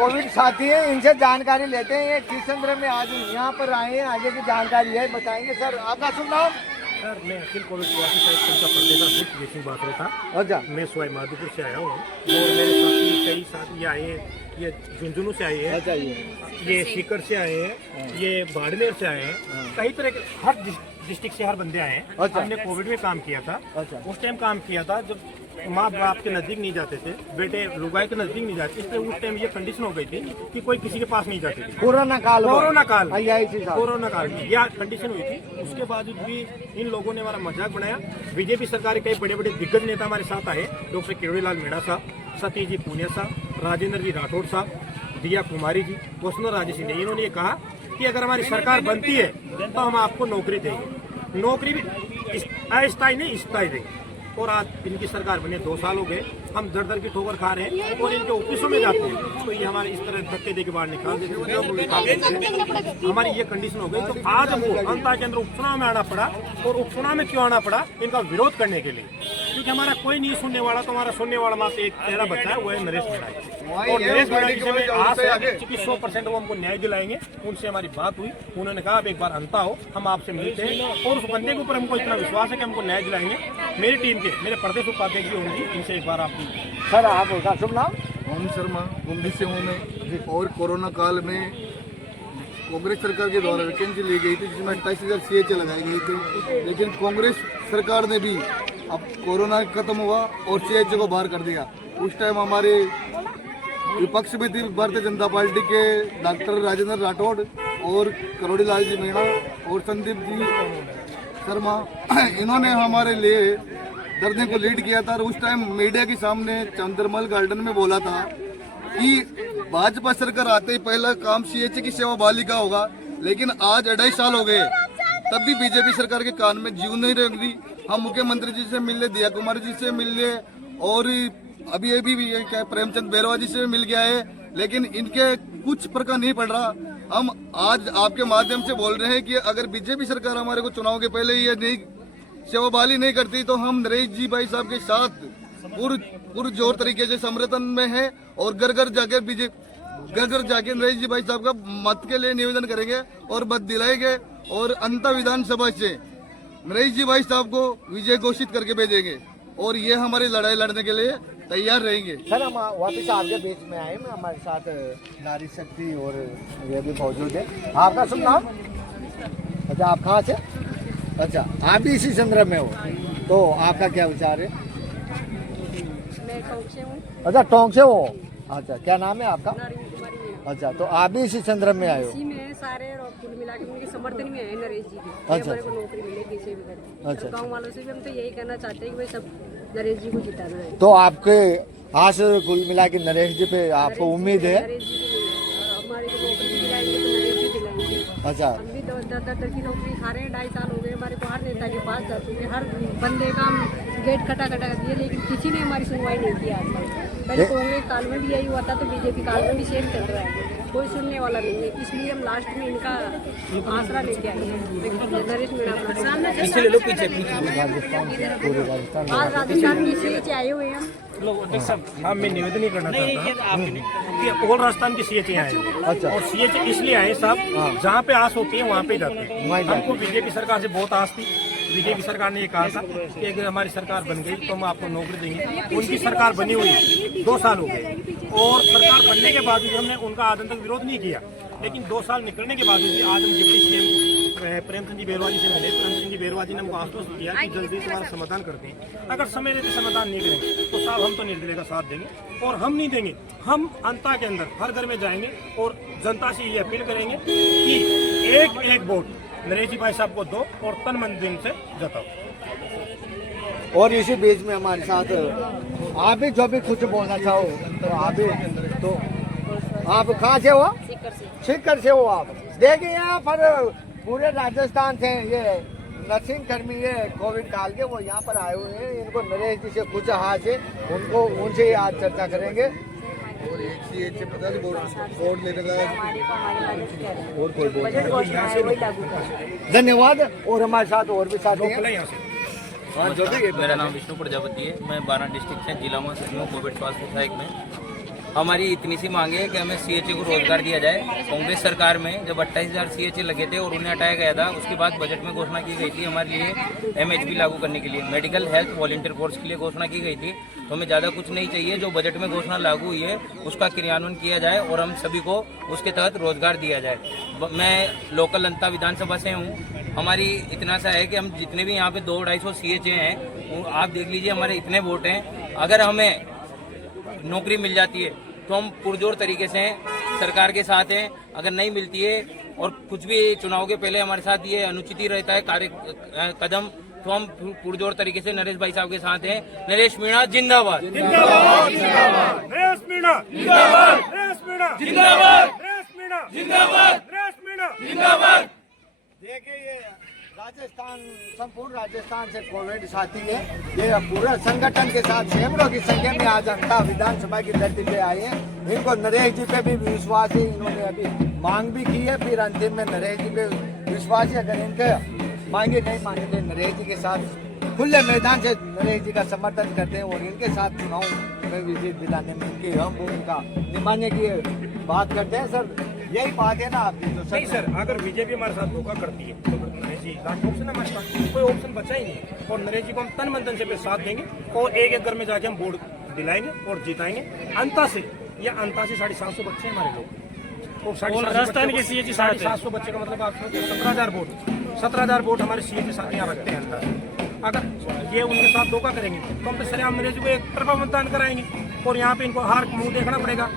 Covid साथी हैं, इनसे जानकारी लेते हैं। ये किशनगंज में आज यहाँ पर आए हैं, आगे की जानकारी है बताएंगे। सर आपका शुभ नाम? सर मैं अखिल कोविड प्रवासी साहित्य का जयसिंह बात रहा था। अच्छा, मैं सवाई माधोपुर से आया हूँ और मेरे साथी कई साथी आए हैं। ये झुंझुनू से आए हैं, अच्छा, ये सीकर से आए हैं, ये बाड़मेर से आए हैं। कई तरह के हर डिस्ट्रिक्ट से हर बंदे आए हैं। अच्छा। हमने कोविड में काम किया था। अच्छा। उस टाइम काम किया था जब माँ बाप के नजदीक नहीं जाते थे, बेटे लुगाई के नजदीक नहीं जाते, इसलिए उस टाइम ये कंडीशन हो गई थी कि कोई किसी के पास नहीं जाते थे। कोरोना काल कोरोना काल कोरोना काल में यह कंडीशन हुई थी। उसके बावजूद भी इन लोगों ने हमारा मजाक बनाया। बीजेपी सरकार के कई बड़े बड़े दिग्गज नेता हमारे साथ आए, डॉक्टर किरोड़ीलाल मीणा साहब, सतीश जी पूनिया साहब, राजेंद्र जी राठौड़ साहब, दिया कुमारी जी, वसुंधरा राजे सिंह। इन्होंने ये कहा कि अगर हमारी सरकार बनती है तो हम आपको नौकरी देंगे, नौकरी भी अस्थायी नहीं स्थायी देंगे। और आज इनकी सरकार बने 2 साल हो गए, हम दर दर की ठोकर खा रहे हैं और इनके ऑफिसों में जाते हैं तो ये हमारे इस तरह धक्के दे के बाहर निकाल देते। हमारी ये कंडीशन हो गई। तो आज हमको जनता के अंदर उपचुनाव में आना पड़ा। और उपचुनाव में क्यों आना पड़ा? इनका विरोध करने के लिए, क्योंकि हमारा कोई नहीं सुनने वाला। तो हमारा सुनने वाला मात्र एक चेहरा बचा है, वो है नरेश मीणा। और नरेश मीणा की हमें आस है कि 100% वो हमको न्याय दिलाएंगे। उनसे हमारी बात हुई, उन्होंने कहा आप एक बार अंता हो, हम आपसे मिलते हैं। और उस बंदे के ऊपर हमको इतना विश्वास है कि हमको न्याय दिलाएंगे। मेरी टीम के मेरे प्रदेश उपाध्यक्ष जी होंगी, इनसे एक बार आप सर आपका शुभ नाम? मोहन शर्मा, मुंबई से हूँ मैं। और कोरोना काल में कांग्रेस सरकार के द्वारा वैकेंसी ली गई थी जिसमें 28,000 CHA लगाई गई थी, लेकिन कांग्रेस सरकार ने भी अब कोरोना खत्म हुआ और CHA को बाहर कर दिया। उस टाइम हमारे विपक्ष में थी भारतीय जनता पार्टी के डॉक्टर राजेंद्र राठौड़ और किरोड़ीलाल जी मीणा और संदीप जी शर्मा, इन्होंने हमारे लिए धरने को लीड किया था। और उस टाइम मीडिया के सामने चंद्रमल गार्डन में बोला था कि भाजपा सरकार आते ही पहला काम CHA की सेवा बहाली का होगा। लेकिन आज 2.5 साल हो गए, तब भी बीजेपी सरकार के कान में जीव नहीं रख दी। हम मुख्यमंत्री जी से मिलने, दिया कुमारी जी से मिलने और अभी भी क्या प्रेमचंद बैरवा जी से मिल गया है, लेकिन इनके कुछ प्रकार नहीं पड़ रहा। हम आज आपके माध्यम से बोल रहे हैं कि अगर बीजेपी सरकार हमारे को चुनाव के पहले ये नहीं सेवा बहाली नहीं करती तो हम नरेश जी भाई साहब के साथ पूरे जोर तरीके से समर्थन में है। और घर घर जाके नरेश जी भाई साहब का मत के लिए निवेदन करेंगे और मत दिलाएंगे। और अंतर विधानसभा से नरेश जी भाई साहब को विजय घोषित करके भेजेंगे और ये हमारी लड़ाई लड़ने के लिए तैयार रहेंगे। सर हम वापिस आपके बीच में आए, हमारे साथ नारी शक्ति और ये भी मौजूद है। आपका शुभ नाम? अच्छा, आप कहाँ से? अच्छा, आप भी इसी संदर्भ में हो, तो आपका क्या विचार है? मैं टोंक से हूँ। अच्छा, टोंक से हो। अच्छा, क्या नाम है आपका? अच्छा, तो आप भी इसी संदर्भ में आए हो? इसी में सारे और कुल मिला के उनके समर्थन में है नरेश जी की। अच्छा, हमारे को नौकरी मिले किसी भी करके। अच्छा, गाँव वालों से भी हम तो यही कहना चाहते हैं कि भाई सब नरेश जी को जिताना है। तो आपके आज कुल मिला के नरेश जी पे आपको उम्मीद है? नरेश जी की हमारे को नौकरी दिलाएंगे तो नरेश जी दिलाएंगे। अच्छा, हम भी तो दर की नौकरी खा रहे हैं, 2.5 साल हो गए हमारे को। हर नेता के पास जाते हैं, हर बंदे का गेट खटा दिए, लेकिन किसी ने हमारी सुनवाई नहीं की आज तक। पहले कांग्रेस काल में भी यही हुआ था, तो बीजेपी काल में भी सेम चल रहा है, कोई सुनने वाला नहीं है। इसलिए हम लास्ट में इनका आसरा लेके आए हैं, नरेश मीणा। पीछे ले लो, पीछे पूरे आज राजस्थान की CHA आए हुए हैं। हाँ, मैं निवेदन ही करना चाहता हूँ कि ऑल राजस्थान की CHA आए। अच्छा। और CHA इसलिए आए साहब, जहाँ पे आस होती है वहाँ पे जाते हैं। हमको बीजेपी सरकार से बहुत आस थी। बीजेपी सरकार ने ये कहा था कि अगर हमारी सरकार बन गई तो हम आपको नौकरी देंगे। उनकी सरकार बनी हुई 2 साल हो गए और सरकार बनने के बाद भी हमने उनका आज तक विरोध नहीं किया। लेकिन 2 साल निकलने के बाद भी आज हम डिप्टी CM प्रेमचंद जी बैरवा जी से मिले। प्रेमचंद जी बैरवा जी ने हमको आश्वस्त किया कि जल्दी तुम्हारा समाधान करते हैं। अगर समय रहते समाधान नहीं करेंगे तो साहब हम तो निर्दलीय का साथ देंगे। और हम नहीं देंगे, हम अंता के अंदर हर घर में जाएंगे और जनता से ये अपील करेंगे कि एक वोट नरेश जी भाई साहब को दो और तन मन दिन से जताओ। और इसी बीच में हमारे साथ आप भी जो भी कुछ बोलना चाहो तो आप भी, तो आप कहाँ से हो? सीकर से हो आप। देखिए यहाँ पर पूरे राजस्थान से ये नर्सिंग कर्मी ये कोविड काल के वो यहाँ पर आए हुए हैं। इनको नरेश जी से कुछ हाथ है, उनको उनसे आज चर्चा करेंगे। और एक CHA पता नहीं बोर्ड लेने का और कोई बोल बजट घोषणा है वही लागू करें। धन्यवाद। और हमारे साथ और भी साथी हैं। यहाँ से हाँ, जो भी मेरा नाम विष्णु प्रजापति है। मैं 12 डिस्ट्रिक्ट से जिला में कोविड स्वास्थ्य सहायक में। हमारी इतनी सी मांग है कि हमें सीएचए को रोजगार दिया जाए। कांग्रेस सरकार में जब 28,000 सीएचए लगे थे और उन्हें हटाया गया था, उसके बाद बजट में घोषणा की गई थी हमारे लिए एमएचपी लागू करने के लिए, मेडिकल हेल्थ वॉलंटियर कोर्स के लिए घोषणा की गई थी। तो हमें ज़्यादा कुछ नहीं चाहिए, जो बजट में घोषणा लागू हुई है उसका क्रियान्वयन किया जाए और हम सभी को उसके तहत रोजगार दिया जाए। मैं लोकल अंता विधानसभा से हूँ। हमारी इतना सा है कि हम जितने भी यहाँ पे 200-250 सीएचए हैं, आप देख लीजिए हमारे इतने वोट हैं। अगर हमें नौकरी मिल जाती है तो हम पुरजोर तरीके से सरकार के साथ हैं। अगर नहीं मिलती है और कुछ भी चुनाव के पहले हमारे साथ ये अनुचित रहता है कार्य कदम, तो हम पुरजोर तरीके से नरेश भाई साहब के साथ हैं। नरेश मीणा जिंदाबाद, जिंदाबाद, नरेश मीणा जिंदाबाद, नरेश मीणा जिंदाबाद, नरेश मीणा जिंदाबाद, नरेश मीणा जिंदाबाद। देखिए ये राजस्थान, संपूर्ण राजस्थान से कोविड साथी है। ये पूरे संगठन के साथ सैकड़ों की संख्या में आज जनता विधानसभा की धरती पे आई है। इनको नरेश जी पे भी विश्वास है, इन्होंने अभी मांग भी की है, फिर अंतिम में नरेश जी पे विश्वास है। अगर इनके मांगे नहीं मांगे तो नरेश जी के साथ खुले मैदान से नरेश जी का समर्थन करते हैं और इनके साथ चुनाव में विजय दिलाने में इनकी अहम भूमिका निभाने की बात करते हैं। सर यही बात है ना आपकी? तो नहीं सर, अगर बीजेपी हमारे साथ धोखा करती है तो नरेश जी लास्ट ऑप्शन है हमारे पास, कोई ऑप्शन बचा ही नहीं। और नरेश जी को हम तन मन धन से साथ देंगे और एक एक घर में जाके हम वोट दिलाएंगे और जिताएंगे। अंता से या अंता से 750 बच्चे हैं हमारे लोग, और राजस्थान के सीएचसी 750 बच्चे का मतलब आप 17,000 वोट, 17,000 वोट हमारे सीएचसी साथ यहाँ रखते हैं अंता से। अगर ये उनके साथ धोखा करेंगे तो हम तो सरेआम नरेश जी को एक तरफा मतदान कराएंगे और यहाँ पे इनको हार मुंह देखना पड़ेगा।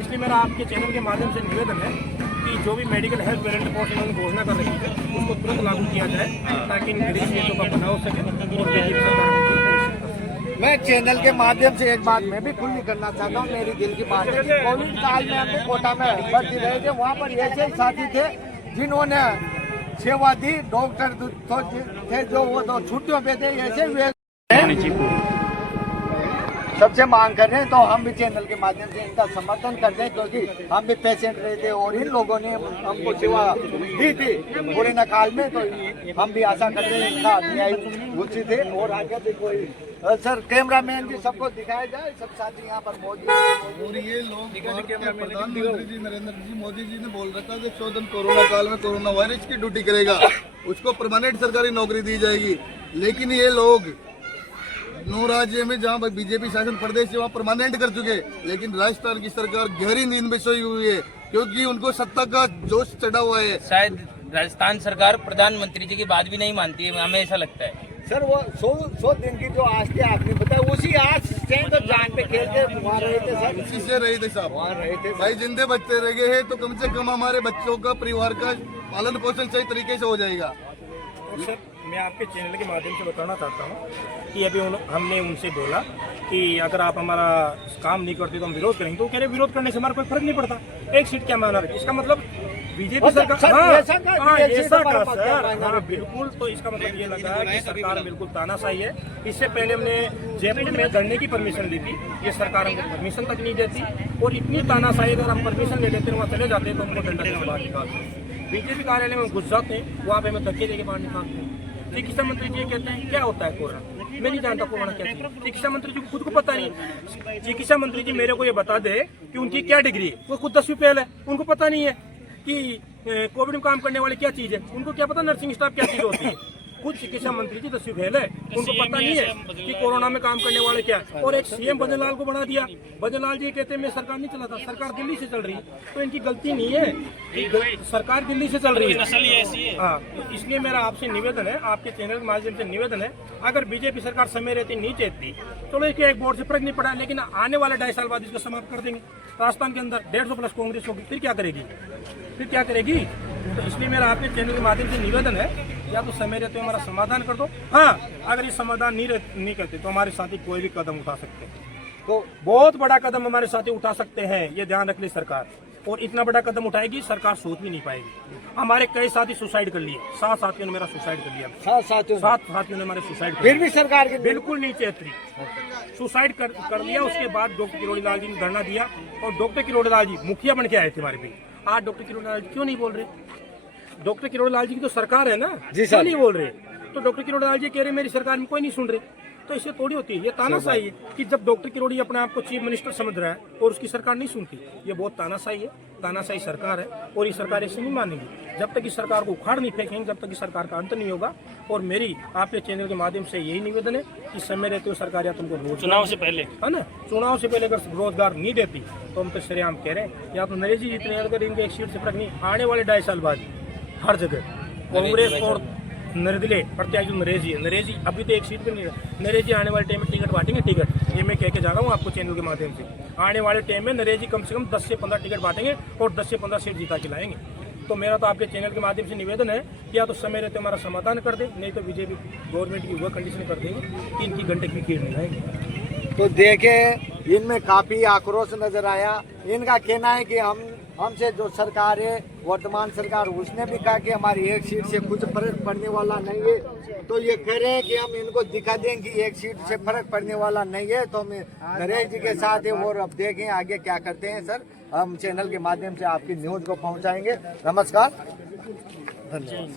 इसलिए मेरा आपके चैनल के माध्यम से निवेदन है कि जो भी मेडिकल हेल्थ वॉलंटियर कोर्स इन्होंने घोषणा कर रही है उसको तुरंत लागू किया जाए ताकि इन गरीब सीएचओ का बना हो सके और बीजेपी सरकार को। मैं चैनल के माध्यम से एक बात मैं भी खुली करना चाहता हूँ, मेरी दिल की बात है। कोविड काल में हमने कोटा में भर्ती रहे थे, वहाँ पर ऐसे साथी थे जिन्होंने सेवा दी। डॉक्टर थे जो वो तो छुट्टियों पे थे, ऐसे वे सबसे मांग कर रहे हैं। तो हम भी चैनल के माध्यम से इनका समर्थन कर दें, क्योंकि हम भी पेशेंट रहे थे और इन लोगों ने हमको सेवा दी थी कोरोना काल में। तो हम भी आशा करते हैं इनका न्याय उचित है। और आगे भी कोई सर कैमरामैन भी सबको दिखाया जाए, सब साथी यहाँ पर मौजूद। और ये लोग प्रधानमंत्री जी नरेंद्र जी मोदी जी ने बोल रखा कि 14 दिन कोरोना काल में कोरोना वायरस की ड्यूटी करेगा, उसको परमानेंट सरकारी नौकरी दी जाएगी। लेकिन ये लोग 9 राज्य में जहाँ बीजेपी शासन प्रदेश है वहाँ परमानेंट कर चुके, लेकिन राजस्थान की सरकार गहरी नींद में सोई हुई है क्योंकि उनको सत्ता का जोश चढ़ा हुआ है। शायद राजस्थान सरकार प्रधानमंत्री जी की बात भी नहीं मानती है, हमें ऐसा लगता है। सर वो 100 दिन की जो आज के आपने बताया, उसी आज से तो जान पे खेल के वहाँ रहे थे सर, इसी से रहे थे साहब, वहाँ रहे थे भाई। जिंदे बच्चे रह गए हैं तो कम से कम हमारे बच्चों का परिवार का पालन पोषण सही तरीके से हो जाएगा। सर मैं आपके चैनल के माध्यम से बताना चाहता हूँ कि अभी हमने उनसे बोला कि अगर आप हमारा काम नहीं करते तो हम विरोध करेंगे, तो कह रहे विरोध करने से हमारा कोई फर्क नहीं पड़ता, एक सीट क्या माना रहे। इसका मतलब बीजेपी सरकार सर बिल्कुल, तो इसका मतलब ये लगा कि सरकार बिल्कुल तानाशाही है। इससे पहले हमने जयपुर में धरने की परमिशन ली थी, ये सरकार हमको परमिशन तक नहीं देती और इतनी तानाशाही अगर हम परमिशन ले लेते वहाँ चले जाते तो हमको डंडा से बाहर निकालते। बीजेपी कार्यालय में घुस जाते हैं, वहाँ पे हमें धक्के देके बाहर निकालते हैं। चिकित्सा मंत्री जी कहते हैं क्या होता है कोरोना, मैं नहीं जानता कोरोना क्या है। चिकित्सा मंत्री जी को खुद को पता नहीं। चिकित्सा मंत्री जी मेरे को ये बता दे कि उनकी क्या डिग्री है, वो खुद 10वीं फेल है, उनको पता नहीं है कि कोविड में काम करने वाले क्या चीज है, उनको क्या पता नर्सिंग स्टाफ क्या चीज होती है। खुद चिकित्सा मंत्री जी 10वीं फेल है, उनको पता नहीं है कि कोरोना में काम करने वाले क्या है। और एक सीएम भजनलाल को बना दिया, भजनलाल जी कहते हैं मैं सरकार नहीं चलाता, सरकार दिल्ली से चल रही है। तो इनकी गलती नहीं है, सरकार दिल्ली से चल रही है। हाँ, तो इसलिए मेरा आपसे निवेदन है, आपके चैनल के माध्यम से निवेदन है, अगर बीजेपी सरकार समय रहती नहीं चाहती चलो इसके एक वोट से फर्क नहीं पड़ा, लेकिन आने वाले 2.5 साल बाद इसको समाप्त कर देंगे। राजस्थान के अंदर 150 प्लस कांग्रेस होगी, फिर क्या करेगी। तो इसलिए मेरा आपके चैनल के माध्यम से निवेदन है, या तो समय रहते हमारा समाधान कर दो। हाँ, अगर ये समाधान नहीं करते तो हमारे साथी कोई भी कदम उठा सकते हैं, तो बहुत बड़ा कदम हमारे साथी उठा सकते हैं, ये ध्यान रख ले सरकार। और इतना बड़ा कदम उठाएगी सरकार सोच भी नहीं पाएगी। हमारे कई साथी सुसाइड कर लिए, 7 साथियों ने मेरा सुसाइड कर लिया, 7 साथियों ने हमारे सुसाइड कर लिया, फिर भी सरकार के बिल्कुल नहीं चेतरी, सुसाइड कर लिया। उसके बाद डॉक्टर किरोड़ी लाल जी ने धरना दिया और डॉक्टर किरोड़ी लाल जी मुखिया बन के आए थे हमारे भी। आज डॉक्टर किरोड़ी लाल जी क्यों नहीं बोल रहे? डॉक्टर किरोड़ी लाल जी की तो सरकार है ना जी, क्यों नहीं बोल रहे? तो डॉक्टर किरोड़ी लाल जी कह रहे मेरी सरकार में कोई नहीं सुन रहे। तो इसे थोड़ी होती है, ये तानाशाही है कि जब डॉक्टर किरोड़ी अपने आप को चीफ मिनिस्टर समझ रहा है और उसकी सरकार नहीं सुनती, ये बहुत तानाशाही है, तानाशाही सरकार है और ये सरकार इसे नहीं मानेगी। जब तक इस सरकार को उखाड़ नहीं फेंकेंगे, जब तक इस सरकार का अंत नहीं होगा। और मेरी आपके चैनल के माध्यम से यही निवेदन है कि समय रहते हुए सरकार या तुमको रोजगार, चुनाव से पहले है ना, चुनाव से पहले अगर रोजगार नहीं देती तो हम तो सरेआम कह रहे हैं, या तो नरेश जी जितने अगर इनके एक सीट से फर्क नहीं, आने वाले 2.5 साल बाद हर जगह कांग्रेस और निर्दलीय प्रत्याशी नरेश जी अभी तो एक सीट पे नहीं है, नरेश जी आने वाले टाइम में टिकट बांटेंगे, टिकट ये मैं कह के जा रहा हूँ आपको चैनल के माध्यम से। आने वाले टाइम में नरेश जी कम से कम 10 से 15 टिकट बांटेंगे और 10 से 15 सीट जीता के लाएंगे। तो मेरा तो आपके चैनल के माध्यम से निवेदन है कि या तो समय रहते हमारा समाधान कर दे, नहीं तो बीजेपी गवर्नमेंट की वह कंडीशन कर देंगे कि इनकी घंटे की कीड़ नहीं आएगी। तो देखे इनमें काफी आक्रोश नजर आया। इनका कहना है कि हमसे जो सरकार है, वर्तमान सरकार, उसने भी कहा कि हमारी एक सीट से कुछ फर्क पड़ने वाला नहीं है। तो ये कह रहे हैं कि हम इनको दिखा दें कि एक सीट से फर्क पड़ने वाला नहीं है। तो हम नरेश जी के साथ है और अब देखें आगे क्या करते हैं। सर, हम चैनल के माध्यम से आपकी न्यूज को पहुंचाएंगे। नमस्कार, धन्यवाद।